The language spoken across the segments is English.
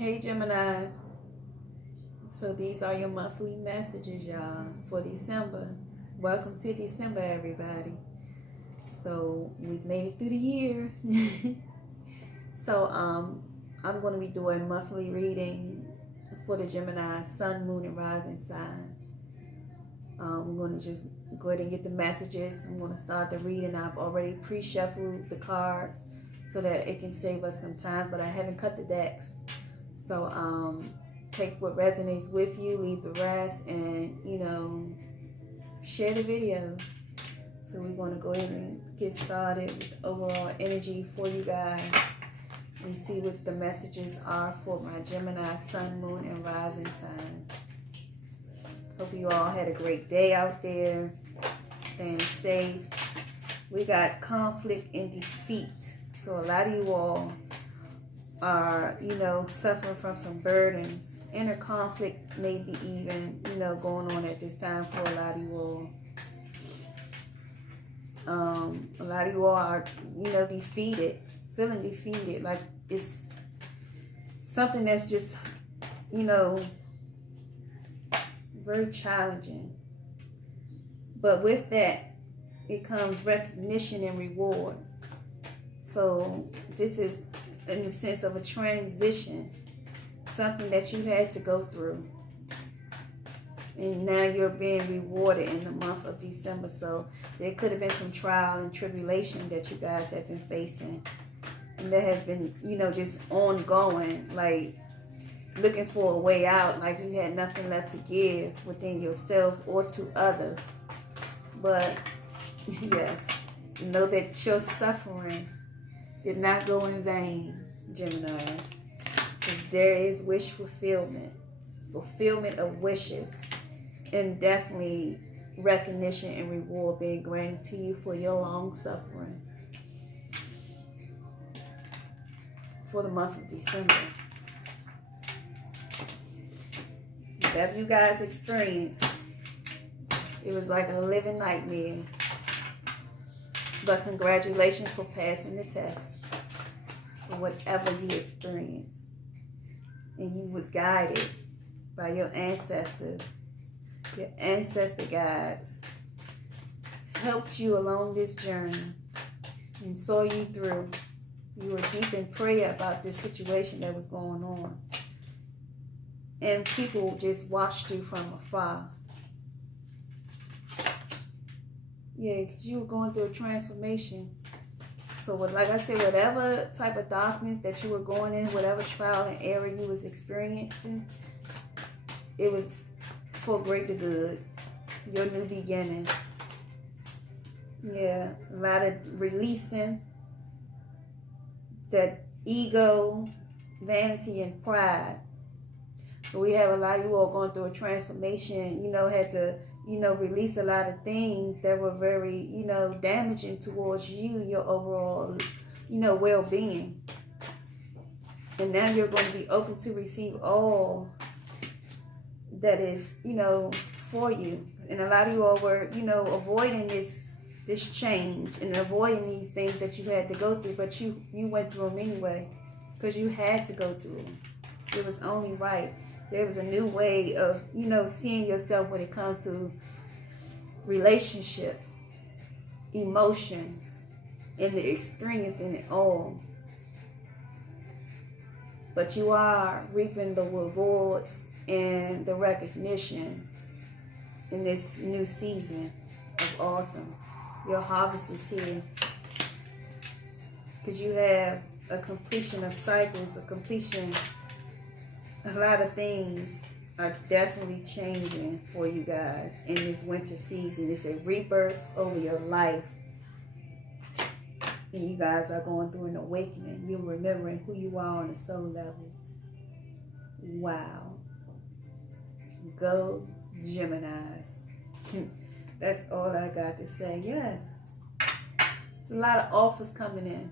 Hey Geminis, so these are your monthly messages, y'all, for December. Welcome to December, everybody. So we've made it through the year. So I'm going to be doing monthly reading for the Gemini Sun, Moon, and Rising signs. I'm going to just go ahead and get the messages. I'm going to start the reading. I've already pre-shuffled the cards so that it can save us some time, but I haven't cut the decks. So take what resonates with you, leave the rest, and share the videos. So we're going to go ahead and get started with the overall energy for you guys and see what the messages are for my Gemini Sun, Moon, and Rising signs. Hope you all had a great day out there, staying safe. We got conflict and defeat. So a lot of you all are, suffering from some burdens. Inner conflict may be even, going on at this time for a lot of you all. A lot of you all are, defeated, feeling defeated. Like it's something that's just, very challenging. But with that, it comes recognition and reward. So this is in the sense of a transition, something that you had to go through. And now you're being rewarded in the month of December. So there could have been some trial and tribulation that you guys have been facing. And that has been, just ongoing, like looking for a way out, like you had nothing left to give within yourself or to others. But yes, know that your suffering did not go in vain, Geminis. Because there is wish fulfillment of wishes, and definitely recognition and reward being granted to you for your long suffering for the month of December. Whatever you guys experienced, it was like a living nightmare. But congratulations for passing the test for whatever you experienced. And you was guided by your ancestors. Your ancestor guides helped you along this journey and saw you through. You were deep in prayer about this situation that was going on. And people just watched you from afar. Yeah, because you were going through a transformation. So, like I said, whatever type of darkness that you were going in, whatever trial and error you was experiencing, it was for greater good. Your new beginning. Yeah, a lot of releasing that ego, vanity, and pride. So we have a lot of you all going through a transformation, had to release a lot of things that were very, damaging towards you, your overall, well-being. And now you're going to be open to receive all that is, for you. And a lot of you all were, avoiding this change and avoiding these things that you had to go through, but you went through them anyway because you had to go through them. It was only right. There was a new way of, seeing yourself when it comes to relationships, emotions, and the experiencing it all. But you are reaping the rewards and the recognition in this new season of autumn. Your harvest is here. Because you have a completion of cycles, a completion. A lot of things are definitely changing for you guys in this winter season. It's a rebirth over your life. And you guys are going through an awakening. You're remembering who you are on a soul level. Wow. Go Geminis. That's all I got to say. Yes. There's a lot of offers coming in.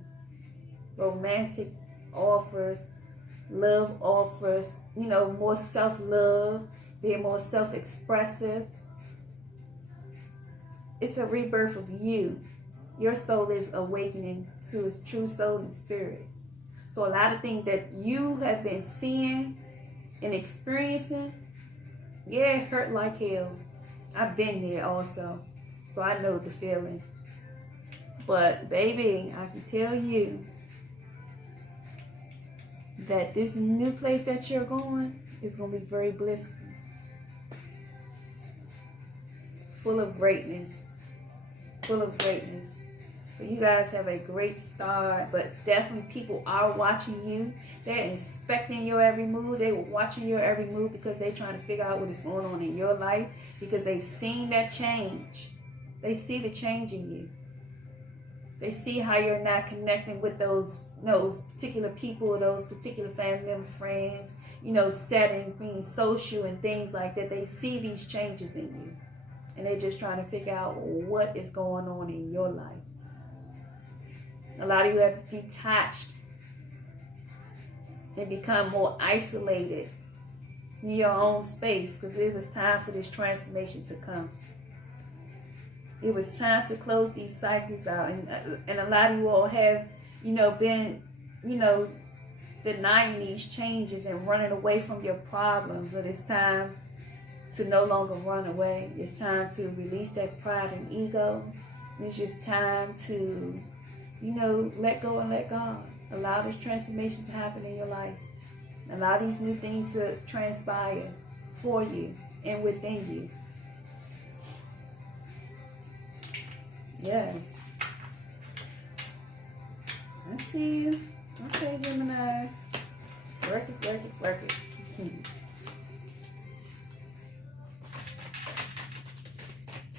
Romantic offers. Love offers, more self-love, being more self-expressive. It's a rebirth of you. Your soul is awakening to its true soul and spirit. So So a lot of things that you have been seeing and experiencing, yeah, it hurt like hell. I've been there also. So I know the feeling. But baby, I can tell you that this new place that you're going is going to be very blissful. Full of greatness. Full of greatness. So you guys have a great start, but definitely people are watching you. They're inspecting your every move. They're watching your every move because they're trying to figure out what is going on in your life, because they've seen that change. They see the change in you. They see how you're not connecting with those particular people, those particular family member, friends, settings, being social and things like that. They see these changes in you. And they're just trying to figure out what is going on in your life. A lot of you have detached and become more isolated in your own space, because it was time for this transformation to come. It was time to close these cycles out. And a lot of you all have, been, denying these changes and running away from your problems. But it's time to no longer run away. It's time to release that pride and ego. It's just time to, let go and let God. Allow this transformation to happen in your life. Allow these new things to transpire for you and within you. Yes. I see you. Okay, Gemini. Work it, work it, work it.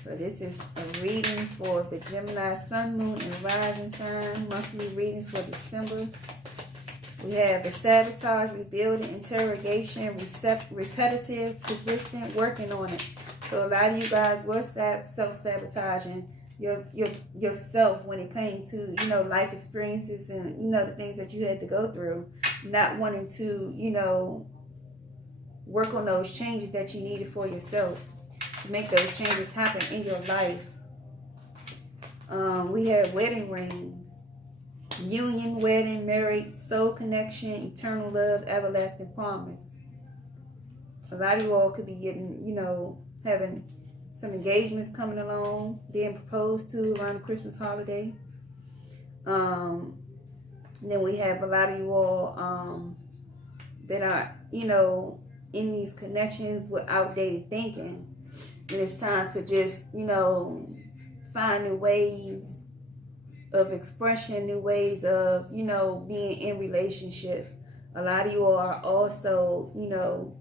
So this is a reading for the Gemini Sun, Moon, and Rising sign. Monthly reading for December. We have the sabotage, rebuilding, interrogation, repetitive, persistent, working on it. So a lot of you guys were self-sabotaging yourself when it came to, life experiences and, the things that you had to go through. Not wanting to, work on those changes that you needed for yourself. To make those changes happen in your life. We have wedding rings. Union, wedding, married, soul connection, eternal love, everlasting promise. A lot of you all could be getting, having some engagements coming along, being proposed to around the Christmas holiday. Then we have a lot of you all that are, in these connections with outdated thinking. And it's time to just, find new ways of expression, new ways of, being in relationships. A lot of you are also,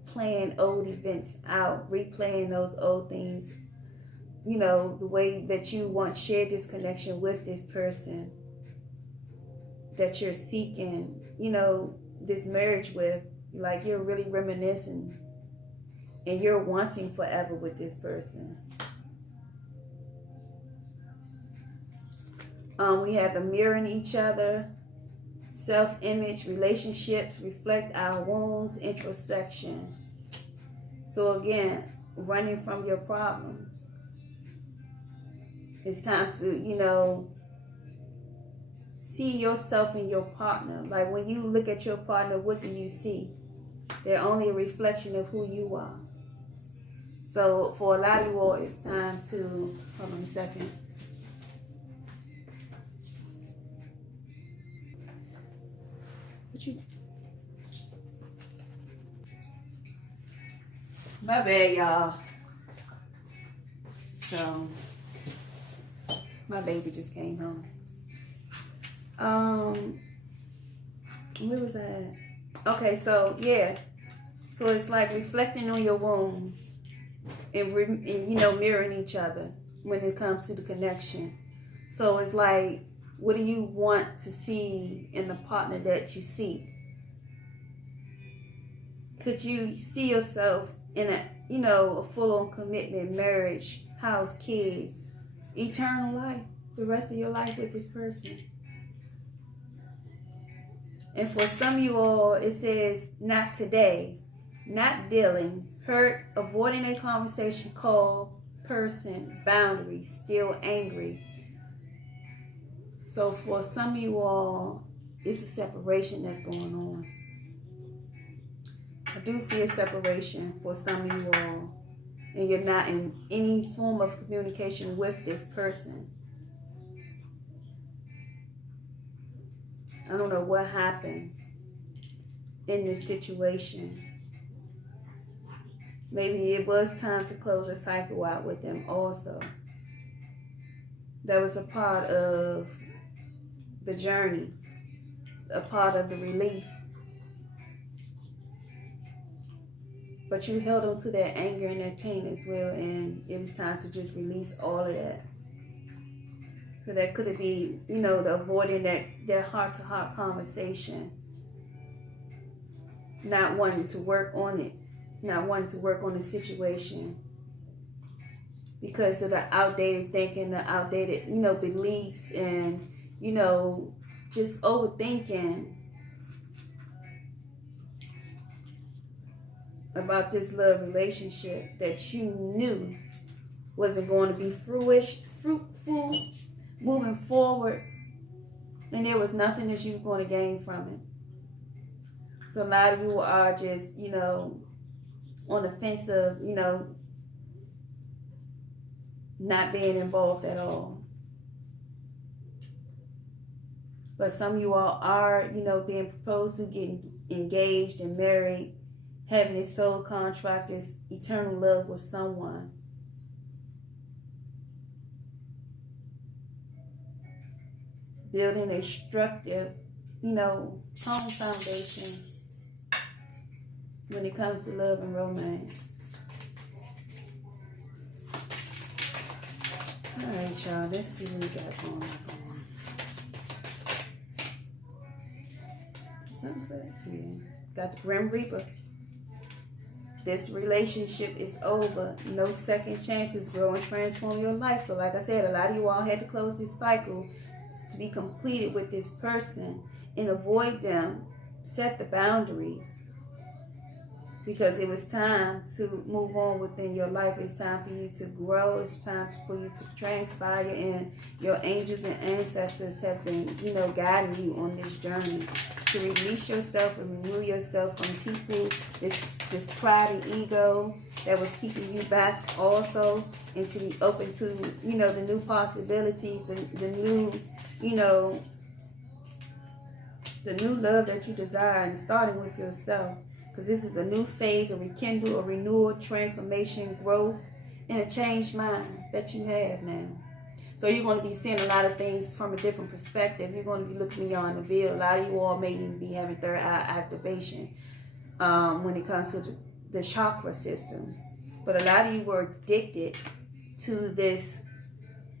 playing old events out, replaying those old things, the way that you once shared this connection with this person that you're seeking, this marriage with. Like you're really reminiscing and you're wanting forever with this person. We have the mirroring each other, self-image, relationships, reflect our wounds, introspection. So again, running from your problems. It's time to, see yourself in your partner. Like when you look at your partner, what do you see? They're only a reflection of who you are. So for a lot of you all, it's time to, hold on a second. My bad, y'all. So, my baby just came home. Where was I at? Okay, so yeah. So it's like reflecting on your wounds and mirroring each other when it comes to the connection. So it's like, what do you want to see in the partner that you see? Could you see yourself in a full-on commitment, marriage, house, kids, eternal life, the rest of your life with this person? And for some of you all, it says, not today, not dealing, hurt, avoiding a conversation, call, person, boundary, still angry. So for some of you all, it's a separation that's going on. I do see a separation for some of you all, and you're not in any form of communication with this person. I don't know what happened in this situation. Maybe it was time to close a cycle out with them also. That was a part of the journey, a part of the release. But you held on to that anger and that pain as well, and it was time to just release all of that. So that could be, the avoiding that heart-to-heart conversation. Not wanting to work on it. Not wanting to work on the situation. Because of the outdated thinking, the outdated, beliefs, and, just overthinking about this love relationship that you knew wasn't going to be fruitful, moving forward, and there was nothing that you was going to gain from it. So a lot of you are just, on the fence of, not being involved at all. But some of you all are, being proposed to, getting engaged and married, having this soul contract, this eternal love with someone. Building a structured, home foundation when it comes to love and romance. All right, y'all. Let's see what we got going on. Something for that. Yeah. Got the Grim Reaper. This relationship is over. No second chances. Grow and transform your life. So like I said, a lot of you all had to close this cycle to be completed with this person and avoid them. Set the boundaries. Because it was time to move on within your life. It's time for you to grow. It's time for you to transpire. And your angels and ancestors have been, guiding you on this journey. To release yourself and remove yourself from people, this pride and ego that was keeping you back also. And to be open to, the new possibilities, the new, the new love that you desire, and starting with yourself. Because this is a new phase, a rekindle, a renewal, transformation, growth, and a changed mind that you have now. So you're going to be seeing a lot of things from a different perspective. You're going to be looking beyond the veil. A lot of you all may even be having third eye activation when it comes to the chakra systems. But a lot of you were addicted to this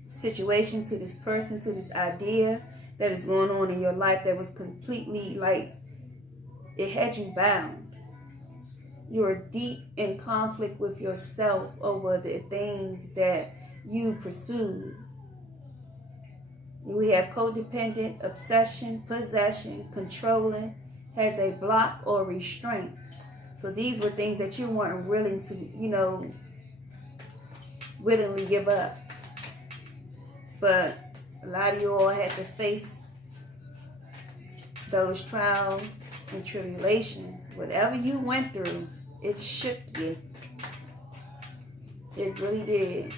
situation, to this person, to this idea that is going on in your life that was completely it had you bound. You are deep in conflict with yourself over the things that you pursued. We have codependent, obsession, possession, controlling, has a block or restraint. So these were things that you weren't willing to, willingly give up. But a lot of you all had to face those trials and tribulations. Whatever you went through, it shook you. It really did.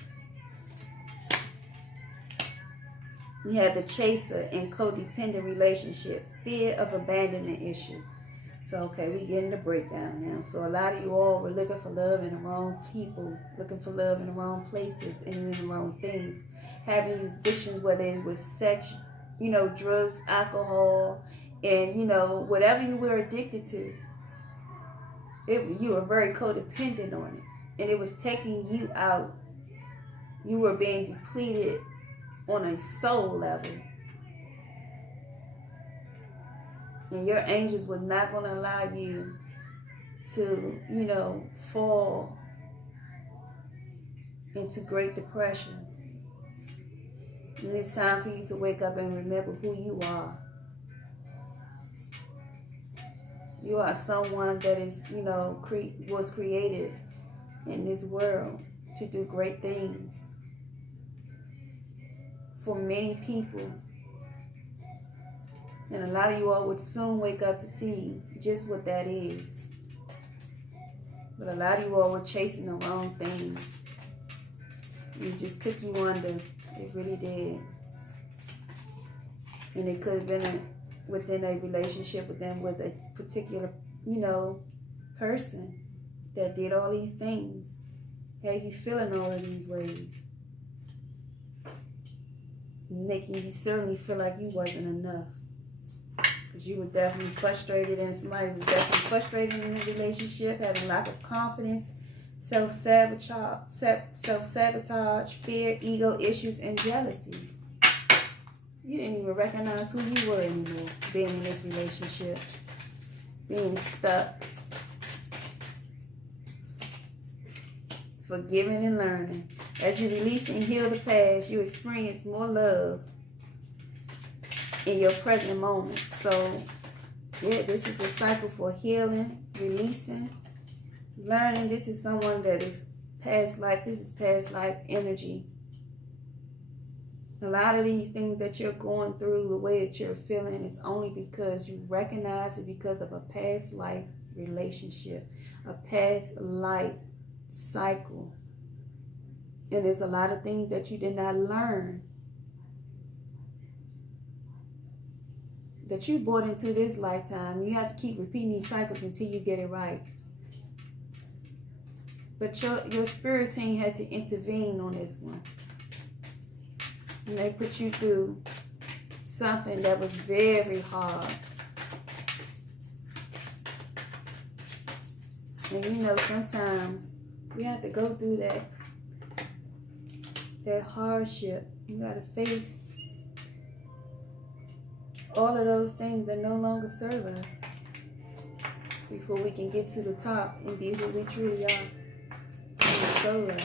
You had the chaser and codependent relationship, fear of abandonment issue. So, okay, we getting the breakdown now. So a lot of you all were looking for love in the wrong people, looking for love in the wrong places and in the wrong things. Having these addictions, whether it was sex, drugs, alcohol, and, whatever you were addicted to. You were very codependent on it, and it was taking you out. You were being depleted on a soul level, and your angels were not going to allow you to, fall into Great Depression. And it's time for you to wake up and remember who you are. You are someone that is, was created in this world to do great things for many people. And a lot of you all would soon wake up to see just what that is. But a lot of you all were chasing the wrong things. It just took you under. It really did. And it could have been within a relationship with them, with a particular, person that did all these things. Had you feeling all of these ways. Making you certainly feel like you wasn't enough. Because you were definitely frustrated, and somebody was definitely frustrated in a relationship, having lack of confidence, self-sabotage, fear, ego issues, and jealousy. You didn't even recognize who you were anymore, being in this relationship, being stuck, forgiving and learning. As you release and heal the past, you experience more love in your present moment. So, yeah, this is a cycle for healing, releasing, learning. This is someone that is past life. This is past life energy. A lot of these things that you're going through, the way that you're feeling, is only because you recognize it because of a past life relationship, a past life cycle. And there's a lot of things that you did not learn, that you brought into this lifetime. You have to keep repeating these cycles until you get it right. But your spirit team had to intervene on this one. And they put you through something that was very hard. And sometimes we have to go through that hardship. You got to face all of those things that no longer serve us before we can get to the top and be who we truly are. And so loving.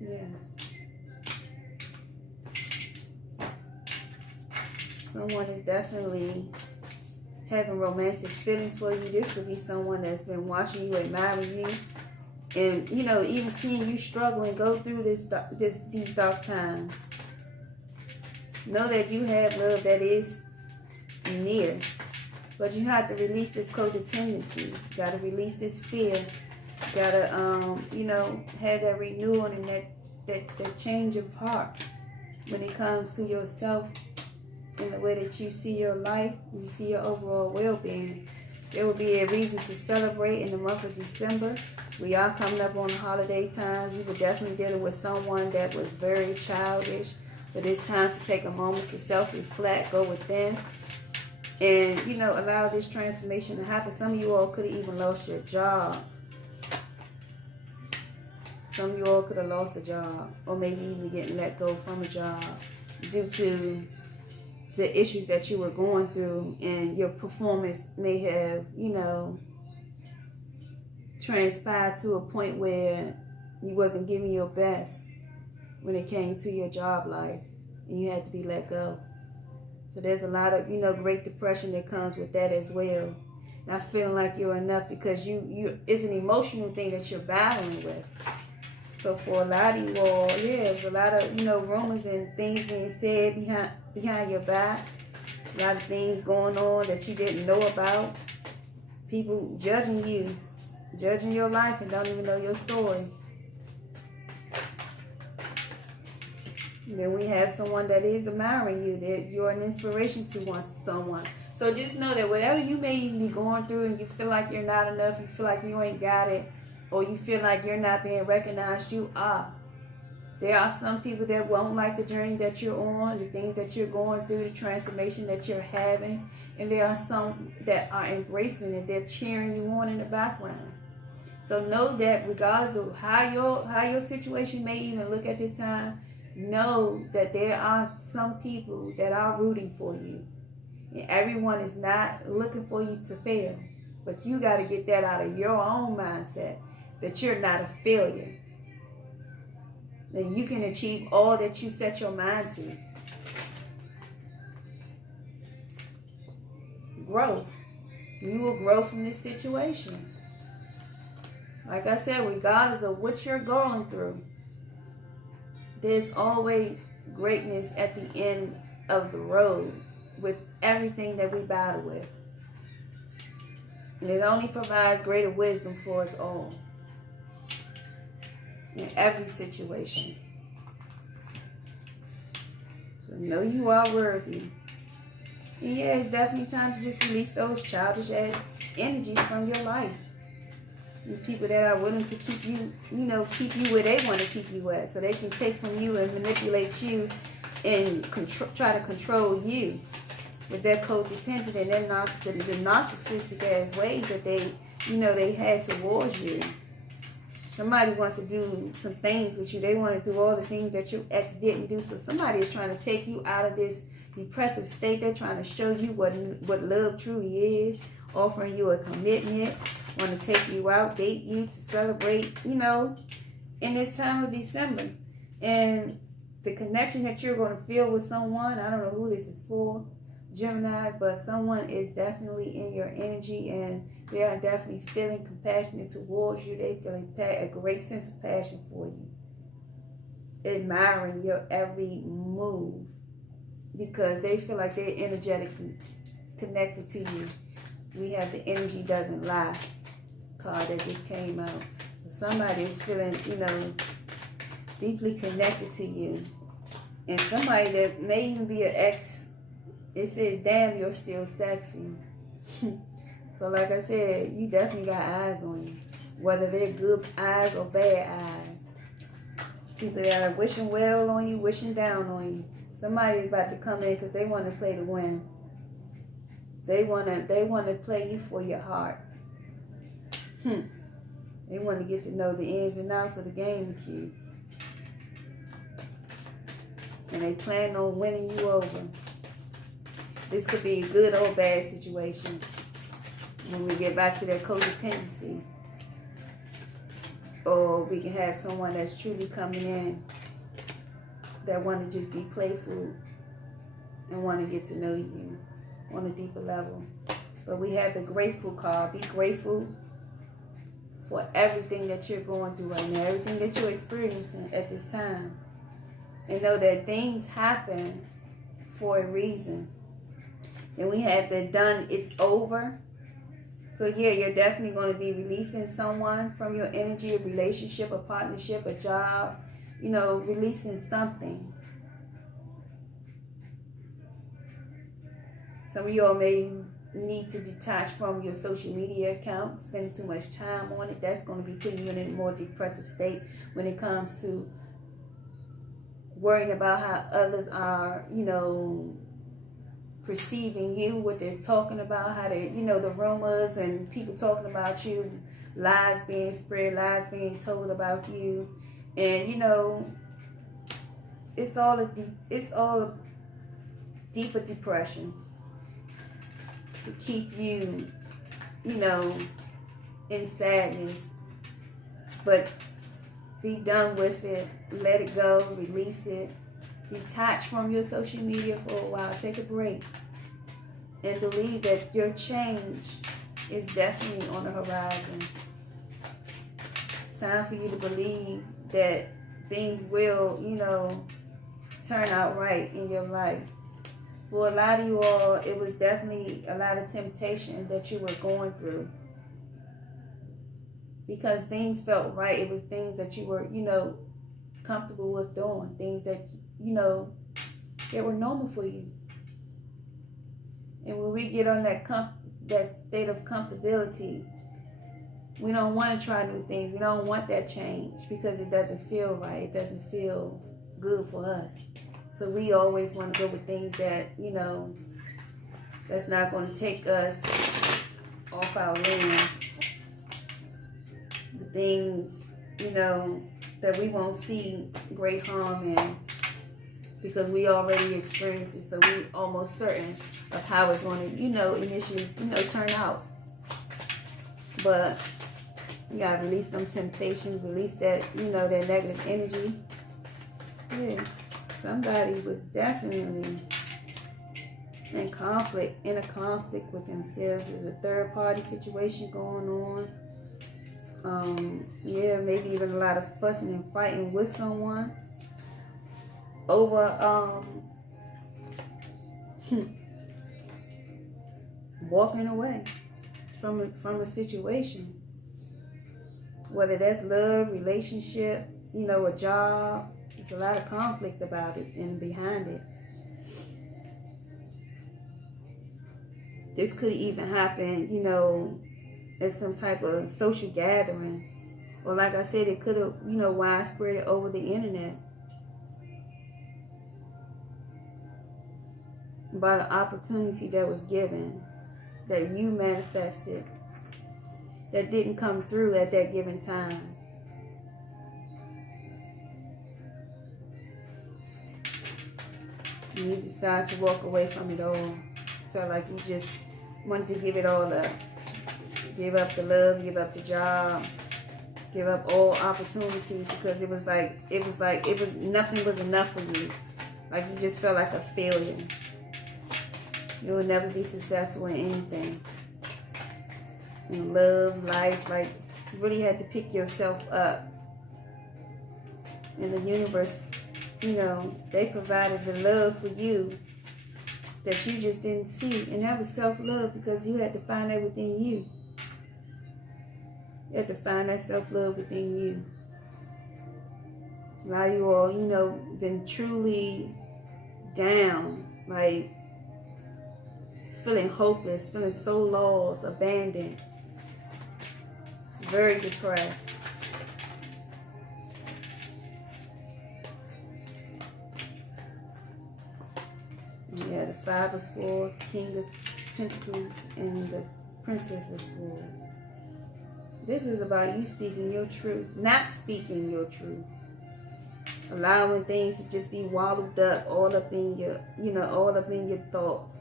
Yes. Someone is definitely having romantic feelings for you. This could be someone that's been watching you, admiring you, and even seeing you struggle and go through these dark times. Know that you have love that is near, but you have to release this codependency. You got to release this fear. You got to, have that renewal and that change of heart when it comes to yourself and the way that you see your life, you see your overall well-being. There will be a reason to celebrate in the month of December. We are coming up on the holiday time. You were definitely dealing with someone that was very childish. But it's time to take a moment to self-reflect, go within, and, allow this transformation to happen. Some of you all could have even lost your job. Some of you all could have lost a job, or maybe even getting let go from a job due to the issues that you were going through, and your performance may have, transpired to a point where you wasn't giving your best when it came to your job life, and you had to be let go. So there's a lot of, great depression that comes with that as well. Not feeling like you're enough because it's an emotional thing that you're battling with. So for a lot of you all, there's a lot of, rumors and things being said behind your back. A lot of things going on that you didn't know about. People judging you, judging your life, and don't even know your story. And then we have someone that is admiring you, that you're an inspiration to someone. So just know that whatever you may even be going through and you feel like you're not enough, you feel like you ain't got it, or you feel like you're not being recognized, you are. There are some people that won't like the journey that you're on, the things that you're going through, the transformation that you're having. And there are some that are embracing it, they're cheering you on in the background. So know that regardless of how your situation may even look at this time, know that there are some people that are rooting for you. And everyone is not looking for you to fail. But you got to get that out of your own mindset, that you're not a failure. That you can achieve all that you set your mind to. Growth. You will grow from this situation. Like I said, regardless of what you're going through, there's always greatness at the end of the road with everything that we battle with. And it only provides greater wisdom for us all in every situation. So know you are worthy. And yeah, it's definitely time to just release those childish ass energies from your life. And people that are willing to keep you, keep you where they want to keep you at. So they can take from you and manipulate you and try to control you with their codependent and their the narcissistic ass ways that they had towards you. Somebody wants to do some things with you. They want to do all the things that your ex didn't do. So somebody is trying to take you out of this depressive state. They're trying to show you what love truly is, offering you a commitment, want to take you out, date you, to celebrate, in this time of December. And the connection that you're going to feel with someone, I don't know who this is for, Gemini, but someone is definitely in your energy and they are definitely feeling compassionate towards you. They feel a great sense of passion for you, admiring your every move because they feel like they're energetically connected to you. We have the energy doesn't lie card that just came out. Somebody is feeling, deeply connected to you. And somebody that may even be an ex, it says, damn, you're still sexy. So like I said, you definitely got eyes on you. Whether they're good eyes or bad eyes. People that are wishing well on you, wishing down on you. Somebody's about to come in because they want to play to win. They want to play you for your heart. They want to get to know the ins and outs of the game with you. And they plan on winning you over. This could be a good or bad situation when we get back to that codependency. Or we can have someone that's truly coming in that want to just be playful and want to get to know you on a deeper level. But we have the grateful card. Be grateful for everything that you're going through right now, everything that you're experiencing at this time. And know that things happen for a reason. And we have the done, it's over. So yeah, you're definitely going to be releasing someone from your energy, a relationship, a partnership, a job, releasing something. Some of y'all may need to detach from your social media account, spending too much time on it. That's going to be putting you in a more depressive state when it comes to worrying about how others are, perceiving you, what they're talking about, how they, the rumors and people talking about you, lies being spread, lies being told about you. And, it's all a deeper depression to keep you, in sadness. But be done with it. Let it go. Release it. Detach from your social media for a while. Take a break. And believe that your change is definitely on the horizon. It's time for you to believe that things will, turn out right in your life. For a lot of you all, it was definitely a lot of temptation that you were going through. Because things felt right. It was things that you were, comfortable with doing. Things that, that were normal for you. And when we get on that state of comfortability, we don't want to try new things. We don't want that change because it doesn't feel right. It doesn't feel good for us. So we always want to go with things that, that's not going to take us off our lanes. The things, that we won't see great harm in because we already experienced it. So we almost certain of how it's going to, initially, turn out. But you got to release them temptations, release that, that negative energy. Yeah. Somebody was definitely in a conflict with themselves. There's a third party situation going on. Yeah, maybe even a lot of fussing and fighting with someone over Walking away from a situation, whether that's love, relationship, a job. There's a lot of conflict about it and behind it. This could even happen, at some type of social gathering. Or like I said, it could have, widespread it over the internet. About an opportunity that was given, that you manifested, that didn't come through at that given time. And you decide to walk away from it all. Felt like you just wanted to give it all up. Give up the love, give up the job, give up all opportunities, because it was nothing was enough for you. Like you just felt like a failure. You will never be successful in anything. In love, life, like you really had to pick yourself up. And the universe, they provided the love for you that you just didn't see. And that was self-love, because you had to find that within you. You have to find that self-love within you. A lot of you all, been truly down, like feeling hopeless, feeling so lost, abandoned, very depressed. Yeah, the Five of Swords, the King of Pentacles, and the Princess of Swords. This is about you speaking your truth, not speaking your truth. Allowing things to just be wallowed up, all up in your thoughts.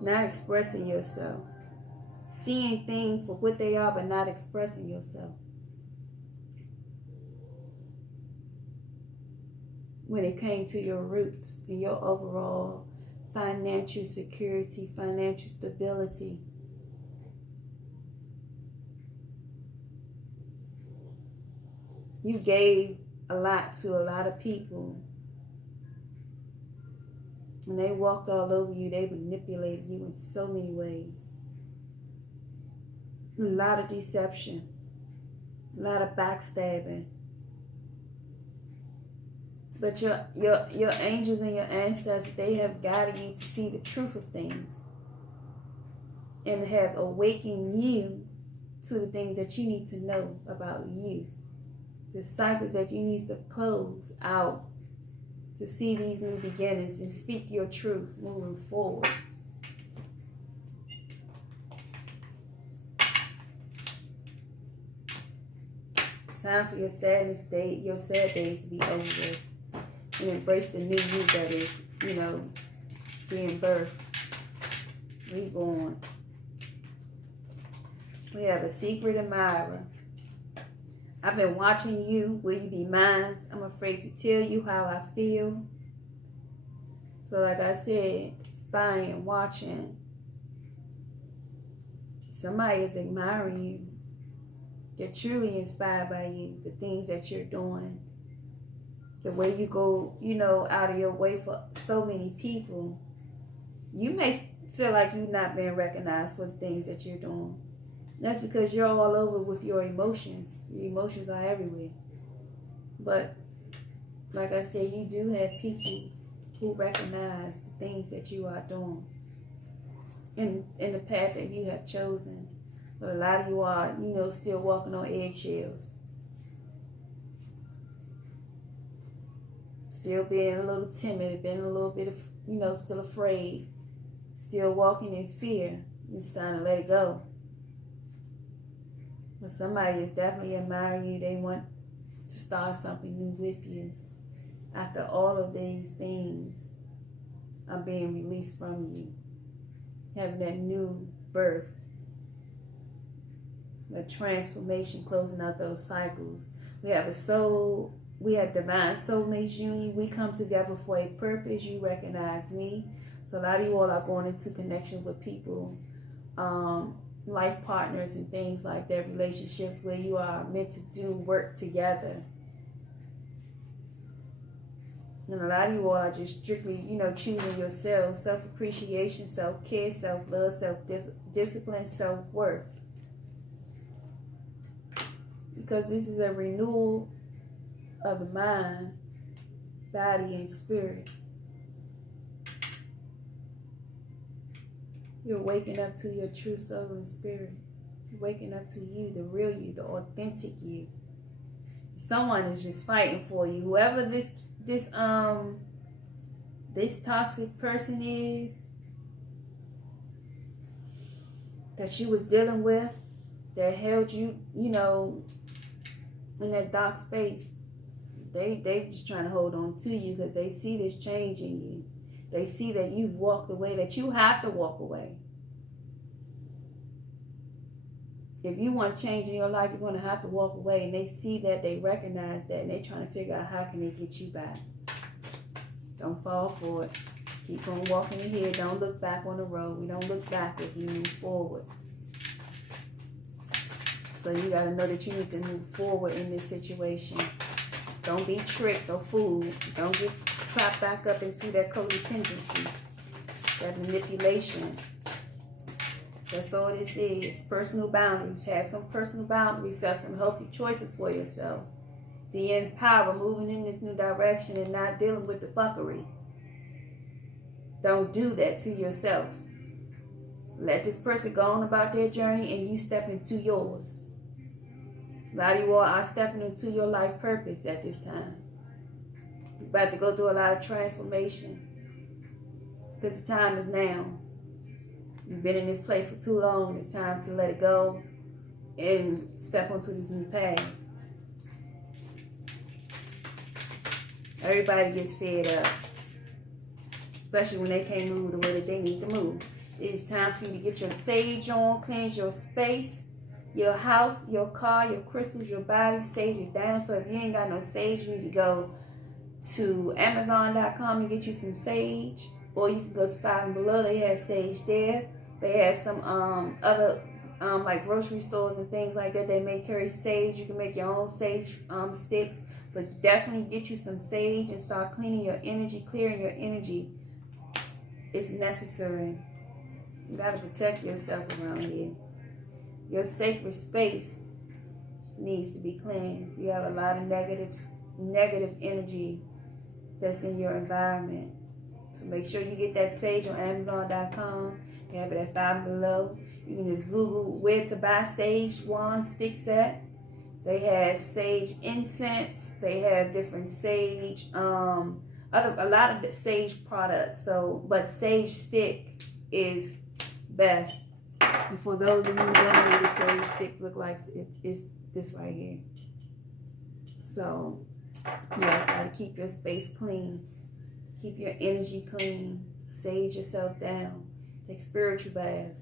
Not expressing yourself. Seeing things for what they are, but not expressing yourself. When it came to your roots and your overall financial security, financial stability. You gave a lot to a lot of people. And they walked all over you. They manipulated you in so many ways. A lot of deception. A lot of backstabbing. But your angels and your ancestors, they have guided you to see the truth of things. And have awakened you to the things that you need to know about you. The cycles that you need to close out to see these new beginnings and speak your truth moving forward. It's time for your sad days to be over with, and embrace the new you that is, being birthed, reborn. We have a secret admirer. I've been watching you. Will you be mine? I'm afraid to tell you how I feel. So like I said, spying, watching. Somebody is admiring you. They're truly inspired by you. The things that you're doing. The way you go, out of your way for so many people. You may feel like you're not being recognized for the things that you're doing. That's because you're all over with your emotions. Your emotions are everywhere. But, like I said, you do have people who recognize the things that you are doing in the path that you have chosen. But a lot of you are, still walking on eggshells. Still being a little timid, being a little bit of, still afraid. Still walking in fear. It's time to let it go. But somebody is definitely admiring you. They want to start something new with you. After all of these things are being released from you. Having that new birth. A transformation, closing out those cycles. We have a soul. We have divine soulmates union. We come together for a purpose. You recognize me. So a lot of you all are going into connection with people. Life partners and things like that, relationships where you are meant to do work together. And a lot of you all are just strictly, choosing yourself, self-appreciation, self-care, self-love, self-discipline, self-worth. Because this is a renewal of the mind, body, and spirit. You're waking up to your true soul and spirit. You're waking up to you, the real you, the authentic you. Someone is just fighting for you. Whoever this toxic person is that you was dealing with, that held you, in that dark space, they just trying to hold on to you because they see this change in you. They see that you've walked away, that you have to walk away. If you want change in your life, you're going to have to walk away. And they see that, they recognize that, and they're trying to figure out how can they get you back. Don't fall for it. Keep on walking ahead. Don't look back on the road. We don't look backwards. We move forward. So you got to know that you need to move forward in this situation. Don't be tricked or fooled. Don't get trapped back up into that codependency, that manipulation. That's all this is. Personal boundaries. Have some personal boundaries. Set some healthy choices for yourself. Be in power, moving in this new direction and not dealing with the fuckery. Don't do that to yourself. Let this person go on about their journey and you step into yours. A lot of you all are stepping into your life purpose at this time. You're about to go through a lot of transformation. Because the time is now. You've been in this place for too long. It's time to let it go and step onto this new path. Everybody gets fed up. Especially when they can't move the way that they need to move. It's time for you to get your sage on, cleanse your space, your house, your car, your crystals, your body, sage it down. So if you ain't got no sage, you need to go to Amazon.com and get you some sage. Or you can go to 5 and Below. They have sage there. They have some other like grocery stores and things like that. They may carry sage. You can make your own sage sticks. But definitely get you some sage and start cleaning your energy, clearing your energy. It's necessary. You got to protect yourself around here. Your sacred space needs to be cleansed. You have a lot of negative energy that's in your environment. So make sure you get that sage on Amazon.com. You have it at 5 Below. You can just Google where to buy sage wand stick set. They have sage incense. They have different sage, a lot of the sage products. But sage stick is best. And for those of you who don't know what a sage stick look like, it's this right here. So you just gotta keep your space clean. Keep your energy clean. Sage yourself down. Take spiritual bath.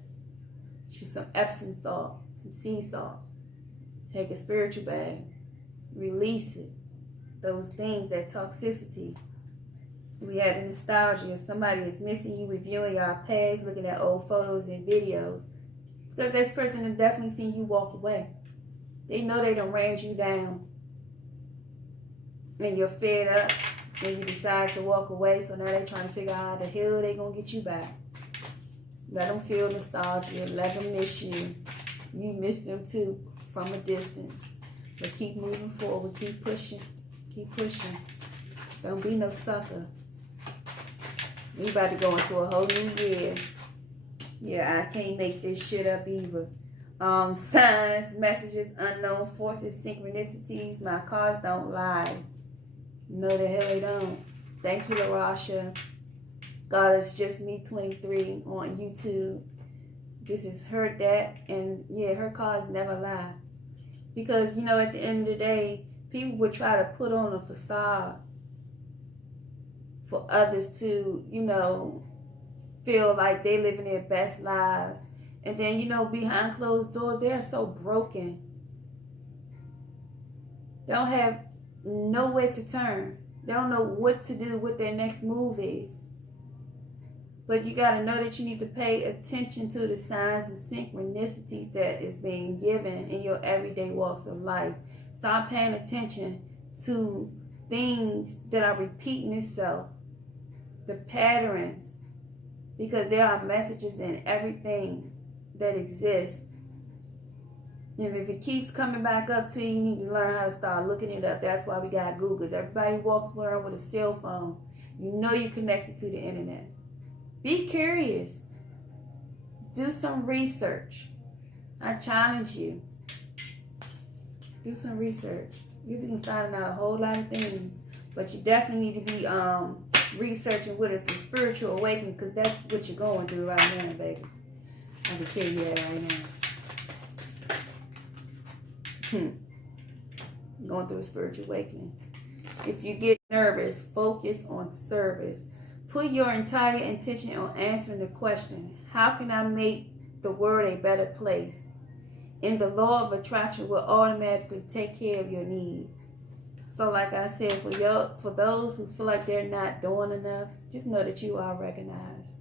Use some Epsom salt, some sea salt. Take a spiritual bath. Release it. Those things, that toxicity. We had a nostalgia. Somebody is missing you, reviewing your past, looking at old photos and videos. Because this person has definitely seen you walk away. They know they done ran you down. And you're fed up. And you decide to walk away. So now they're trying to figure out how the hell they're going to get you back. Let them feel nostalgia. Let them miss you. You miss them too from a distance. But keep moving forward. Keep pushing. Keep pushing. Don't be no sucker. We about to go into a whole new year. Yeah, I can't make this shit up either. Signs, messages, unknown forces, synchronicities. My cards don't lie. No, the hell they don't. Thank you, LaRasha. God, it's just me 23 on YouTube. This is her that, and yeah, her cards never lie. Because, at the end of the day, people would try to put on a facade for others to, feel like they living their best lives. And then, behind closed doors, they're so broken. They don't have nowhere to turn. They don't know what to do, what their next move is. But you got to know that you need to pay attention to the signs and synchronicities that is being given in your everyday walks of life. Start paying attention to things that are repeating itself, the patterns, because there are messages in everything that exists. And if it keeps coming back up to you, you need to learn how to start looking it up. That's why we got Google. Everybody walks around with a cell phone. You know you're connected to the internet. Be curious. Do some research. I challenge you. Do some research. You can find out a whole lot of things. But you definitely need to be researching what is a spiritual awakening, because that's what you're going through right now, baby. I can tell you that right now. Going through a spiritual awakening. If you get nervous, focus on service. Put your entire intention on answering the question, how can I make the world a better place? And the law of attraction will automatically take care of your needs. So like I said, for those who feel like they're not doing enough, just know that you are recognized.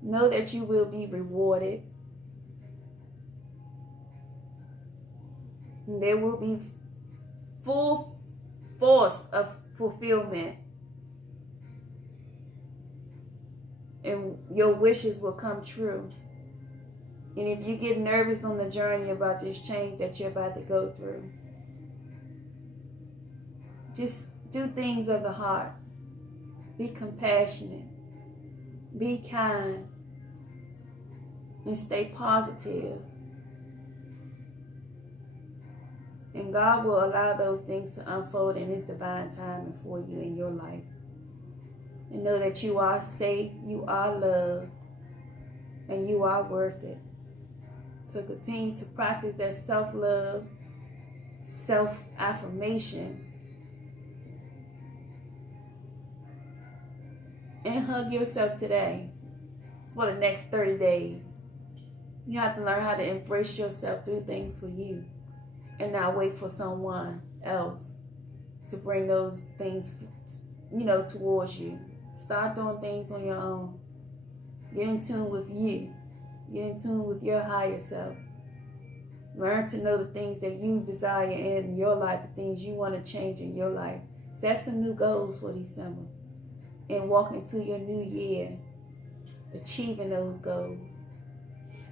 Know that you will be rewarded. There will be full force of fulfillment. And your wishes will come true. And if you get nervous on the journey about this change that you're about to go through, just do things of the heart. Be compassionate. Be kind. And stay positive. And God will allow those things to unfold in His divine timing for you in your life. And know that you are safe, you are loved, and you are worth it. So continue to practice that self-love, self-affirmations, and hug yourself today for the next 30 days. You have to learn how to embrace yourself, do things for you, and not wait for someone else to bring those things, towards you. Start doing things on your own. Get in tune with you. Get in tune with your higher self. Learn to know the things that you desire in your life, the things you want to change in your life. Set some new goals for December. And walk into your new year achieving those goals.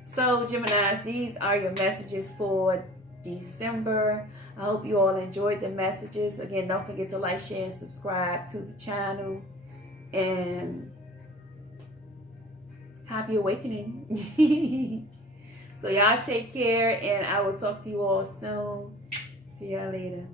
So, Geminis, these are your messages for December. I hope you all enjoyed the messages. Again, don't forget to like, share, and subscribe to the channel. And happy awakening. So y'all take care, and I will talk to you all soon. See y'all later.